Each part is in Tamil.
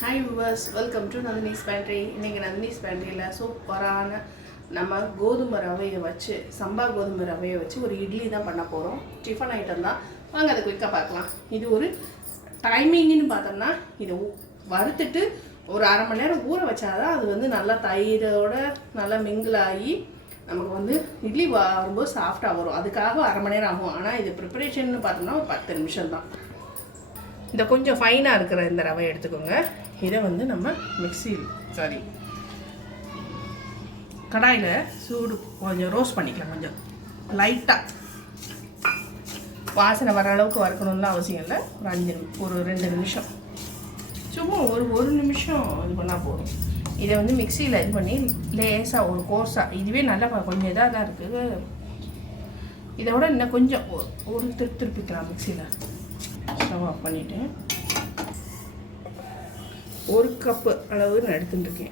Hi viewers welcome to Nandini's pantry இன்றைக்கி நந்தினிஸ் பேண்ட்ரியில் சூப்பரான நம்ம கோதுமை ரவையை வச்சு சம்பா கோதுமை ரவையை வச்சு ஒரு இட்லி தான் பண்ண போகிறோம் டிஃபன் ஐட்டம் தான். வாங்க அதை குயிக்காக பார்க்கலாம். இது ஒரு டைமிங்னு பார்த்தோம்னா இதை வறுத்துட்டு ஒரு அரை மணி நேரம் ஊற வச்சாதான் அது வந்து நல்லா தயிரோட நல்லா மிங்கிள் ஆகி நமக்கு வந்து இட்லி வரும்போது சாஃப்டாக வரும். அதுக்காக அரை மணி நேரம் ஆகும். ஆனால் இது ப்ரிப்பரேஷன் பார்த்தோம்னா ஒரு பத்து நிமிஷம் தான் இந்த கொஞ்சம் ஃபைனாக இருக்கிற இந்த ரவை எடுத்துக்கோங்க. இதை வந்து நம்ம மிக்ஸியில் சாரி கடாயில் சூடு கொஞ்சம் ரோஸ்ட் பண்ணிக்கலாம் கொஞ்சம் லைட்டாக வாசனை வர அளவுக்கு வறுக்கணும்லாம் அவசியம் இல்லை. ஒரு அஞ்சு ஒரு ரெண்டு நிமிஷம். சும்மா ஒரு ஒரு நிமிஷம் இது பண்ணால் போதும். இதை வந்து மிக்சியில் இது பண்ணி லேசாக ஒரு கோர்ஸாக இதுவே நல்லா கொஞ்சம் இதாக தான் இருக்குது. இதை விட இன்னும் கொஞ்சம் ஒரு- ஒரு திருப்பி திருப்பிக்கலாம் மிக்சியில். ஸ்டவ் ஆஃப் பண்ணிவிட்டு ஒரு கப்பு அளவு நான் எடுத்துட்டு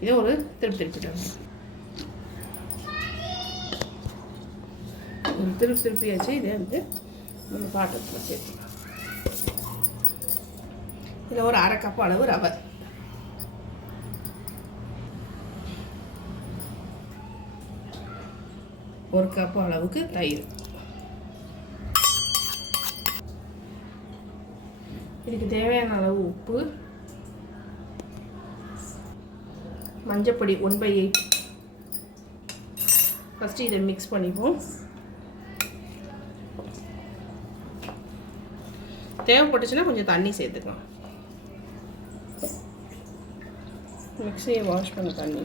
இதை ஒரு திருப்பி திருப்பிட்டு ஒரு திருப்பி திருப்பியாச்சு இதை வந்து நம்ம பாத்திரத்தில் சேர்த்துக்கலாம். இதில் ஒரு அரை கப் அளவு ரவை. ஒரு கப் அளவுக்கு தயிர். இதுக்கு தேவையான அளவு உப்பு மஞ்சப்பொடி ஒன் பை எயிட் ஃபஸ்ட்டு இதை மிக்ஸ் பண்ணிப்போம். தேவைப்பட்டுச்சுன்னா கொஞ்சம் தண்ணி சேர்த்துக்கலாம். மிக்சியை வாஷ் பண்ண தண்ணி.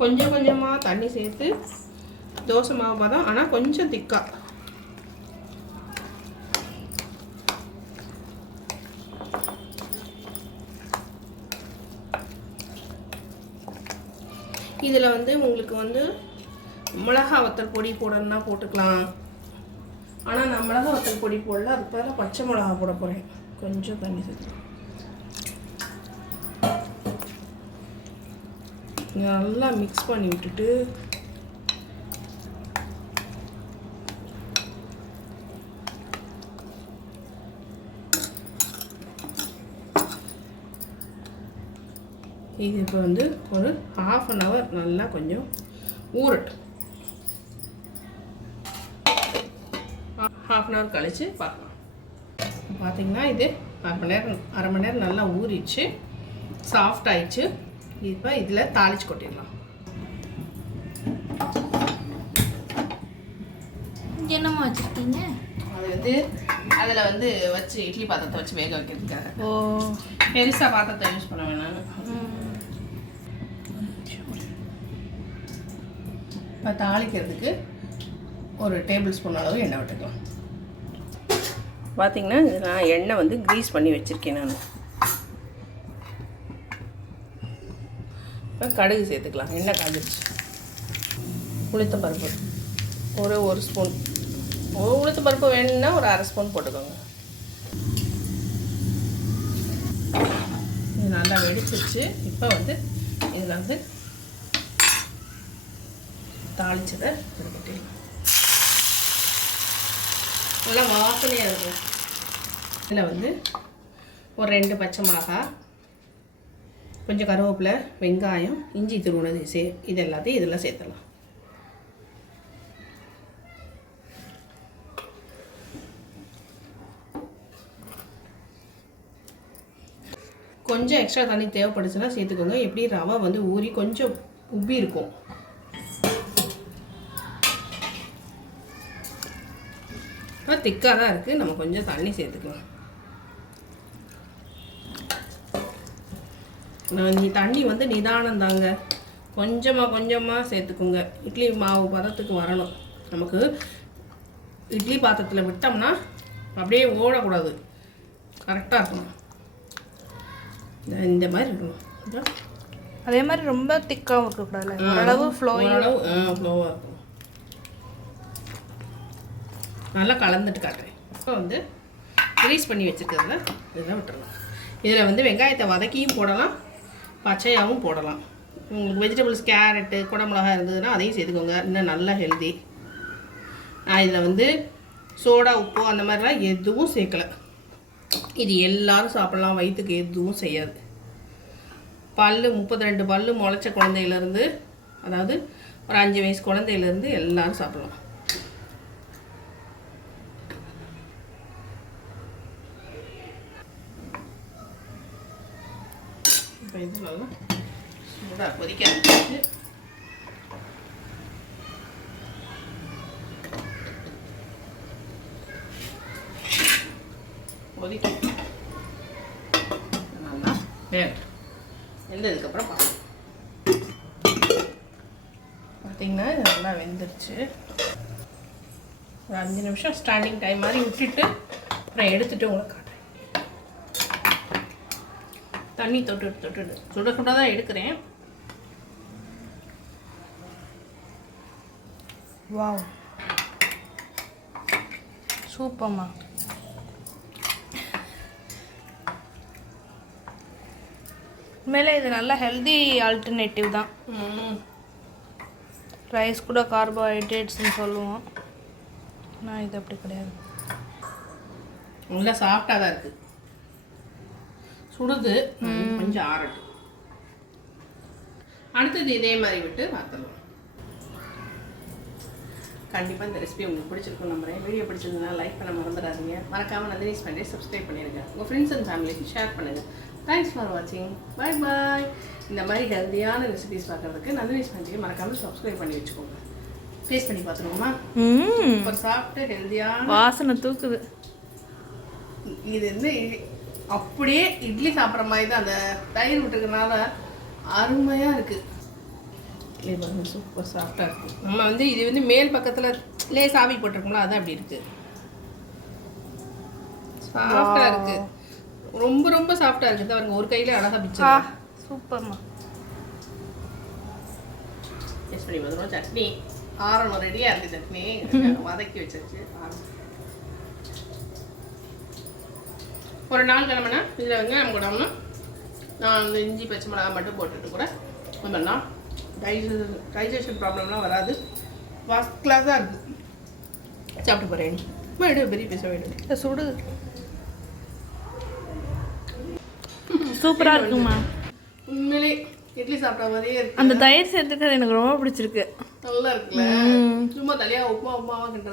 கொஞ்சம் கொஞ்சமாக தண்ணி சேர்த்து தோசை மாவு பார்த்தோம் ஆனால் கொஞ்சம் திக்காக இதில் வந்து உங்களுக்கு வந்து மிளகா வத்தல் பொடி போடணும்னா போட்டுக்கலாம். ஆனால் நான் மிளகா வத்தல் பொடி போடல அதுக்கு பதிலாக பச்சை மிளகா போட போகிறேன் கொஞ்சம் தண்ணி சேர்த்து. நல்லா மிக்ஸ் பண்ணி விட்டுட்டு இது இப்போ வந்து ஒரு ஹாஃப் அன் ஹவர் நல்லா கொஞ்சம் ஊறட்டும். ஹாஃப் அன் ஹவர் கழித்து பார்க்கலாம். பார்த்தீங்கன்னா இது? அரை மணி நேரம் அரை மணி நேரம் நல்லா ஊறிச்சு சாஃப்ட் ஆயிடுச்சு. இப்போ இதில் தாளிச்சு கொட்டிடலாம். என்னம்மா வச்சிருக்கீங்க? அது வந்து அதில் வந்து வச்சு இட்லி பாத்திரத்தை வச்சு வேக வைக்கிறதுக்காக. ஓ. பெருசாக பாத்திரத்தை யூஸ் பண்ண வேணாம். இப்போ தாளிக்கிறதுக்கு ஒரு டேபிள் ஸ்பூன் அளவு எண்ணெய் விட்டுக்கலாம். பார்த்தீங்கன்னா நான் எண்ணெய் வந்து க்ரீஸ் பண்ணி வச்சுருக்கேன் நான். இப்போ கடுகு சேர்த்துக்கலாம். எண்ணெய் காஞ்சிருச்சு. உளுத்த பருப்பு. ஒரு ஒரு ஸ்பூன் ஒரு உளுத்தம் பருப்பு வேணும்னா ஒரு அரை ஸ்பூன் போட்டுக்கோங்க. இது நல்லா வெடிச்சிருச்சு. இப்போ வந்து இதில் வந்து தாளிச்சதை கொட்டிடலாம் நல்லா வாசனையாக இருக்கும். இதில் வந்து ஒரு ரெண்டு பச்சை மிளகா கொஞ்சம் கருவேப்பிலை வெங்காயம் இஞ்சி திருவுணது சே இது எல்லாத்தையும் இதெல்லாம் சேர்த்துடலாம். கொஞ்சம் எக்ஸ்ட்ரா தண்ணி தேவைப்படுச்சுன்னா சேர்த்துக்கோங்க. எப்படி ரவை வந்து ஊறி கொஞ்சம் உப்பி இருக்கும். ஆனால் திக்காக தான் இருக்குது நம்ம கொஞ்சம் தண்ணி சேர்த்துக்கலாம். நான் நீ தண்ணி வந்து நிதானம் தாங்க கொஞ்சமாக கொஞ்சமாக சேர்த்துக்கோங்க. இட்லி மாவு பதத்துக்கு வரணும். நமக்கு இட்லி பாத்திரத்தில் விட்டோம்னா அப்படியே ஓடக்கூடாது. கரெக்டாக இருக்கணும். இந்த- மாதிரி இருக்கணும். அதே மாதிரி ரொம்ப திக்காகவும் இருக்கக்கூடாதுல்ல? ஓரளவு ஃப்ளோயிங் ஓரளவு ஃப்ளோவாக இருக்கும் நல்லா கலந்துட்டு காட்டுறேன். இப்போ வந்து க்ரீஸ் பண்ணி வச்சுருக்கிறதுல இதெல்லாம் விட்டுறலாம். இதில் வந்து வெங்காயத்தை வதக்கியும் போடலாம் பச்சையாகவும் போடலாம். உங்களுக்கு வெஜிடபிள்ஸ் கேரட்டு குடமிளகா இருந்ததுன்னா அதையும் சேர்த்துக்கோங்க. இன்னும் நல்லா ஹெல்தி நான் இதில் வந்து சோடா உப்பு அந்த மாதிரிலாம் எதுவும் சேர்க்கல. இது எல்லோரும் சாப்பிட்லாம் வயிற்றுக்கு எதுவும் செய்யாது. பல் முப்பத்தி ரெண்டு பல்லு முளைச்ச குழந்தையிலேருந்து அதாவது ஒரு அஞ்சு வயசு குழந்தையிலேருந்து எல்லோரும் சாப்பிட்லாம். இப்போ இது நல்லா சூடாக கொதிக்க ஆரம்பிச்சு கொதிக்கும் நல்லா வேகட்டும் வெந்ததுக்கப்புறம் பார்க்கலாம் பார்த்தீங்கன்னா இது நல்லா வெந்துருச்சு ஒரு அஞ்சு நிமிஷம் ஸ்டாண்டிங் டைம் மாதிரி விட்டுட்டு அப்புறம் எடுத்துட்டு உங்களை காட்டுறேன் தண்ணி தொட்டு தொட்டுட்டு சுட சுட தான் எடுக்கிறேன். வாவ். சூப்பர்மா. உண்மையிலே இது நல்ல ஹெல்தி ஆல்டர்னேட்டிவ் தான். ரைஸ் கூட கார்போஹைட்ரேட்ஸ்னு சொல்லுவோம். ஆனால் இது அப்படி கிடையாது. நல்லா சாஃப்டாக தான் இருக்குது சுடுது கொஞ்சம் ஆறட்டும். அடுத்தது இதே மாதிரி விட்டு மாற்றலாம் கண்டிப்பாக இந்த ரெசிபி உங்களுக்கு பிடிச்சிருக்கும் நம்புறேன். வீடியோ பிடிச்சிருந்ததுனா லைக் பண்ண மறந்துடாதீங்க. மறக்காமல் நந்தினிஸ் பண்ணி சப்ஸ்கிரைப் பண்ணிடுங்க. உங்கள் ஃப்ரெண்ட்ஸ் அண்ட் ஃபேமிலிக்கு ஷேர் பண்ணுங்கள் தேங்க்ஸ் ஃபார் வாட்சிங் பை பாய் இந்த மாதிரி ஹெல்த்தியான ரெசிபிஸ் பார்க்குறதுக்கு நந்தினிஸ் பண்ணிக்கு மறக்காமல் சப்ஸ்கிரைப் பண்ணி வச்சுக்கோங்க. டேஸ்ட் பண்ணி பார்த்துருவோமா? இப்போ சாப்பிட்டு ஹெல்த்தியான வாசனை தூக்குது. இது வந்து அப்படியே இட்லி சாப்பிட்ற மாதிரி தான் அந்த தயிர் விட்டுருக்கனால அருமையாக இருக்குது சூப்பர் சாஃப்டாக இருக்குது நம்ம வந்து இது வந்து மேல் பக்கத்தில் லேஸ் ஆவி போட்டிருக்கோம்ல அது அப்படி இருக்குது சாஃப்டாக இருக்குது ரொம்ப ரொம்ப சாஃப்டாக இருக்குது பாருங்க ஒரு கையில் அழகாக பிச்சு சூப்பர்மா டேஸ்ட் பண்ணி சட்னி. ஆறணும் ரெடியாக இருக்குது சட்னி. வதக்கி வச்சாச்சு. ஒரு நாள் கிழமைனா இதில் வெங்காயம் போடாமல் நான் வந்து இஞ்சி பச்சை மிளகாய் மட்டும் போட்டுட்டு கூட பண்ணலாம் டைஜஷன் டைஜஷன் ப்ராப்ளம்லாம் வராது. ஃபஸ்ட் கிளாஸாக இருக்குது சாப்பிட்டு போகிறேன் எடு பெரிய எடு இது சுடுது சூப்பராக இருக்குமா உண்மையிலே இட்லி சாப்பிட்ட மாதிரியே இருக்கு. அந்த தயிர் சேர்த்துக்கிறது எனக்கு ரொம்ப பிடிச்சிருக்கு. நல்லா இருக்குல்ல? சும்மா தலையாக உப்புமா நல்லா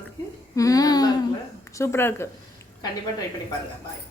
இருக்குல்ல? சூப்பராக இருக்கு. கண்டிப்பாக ட்ரை பண்ணி பாருங்கள் பாய்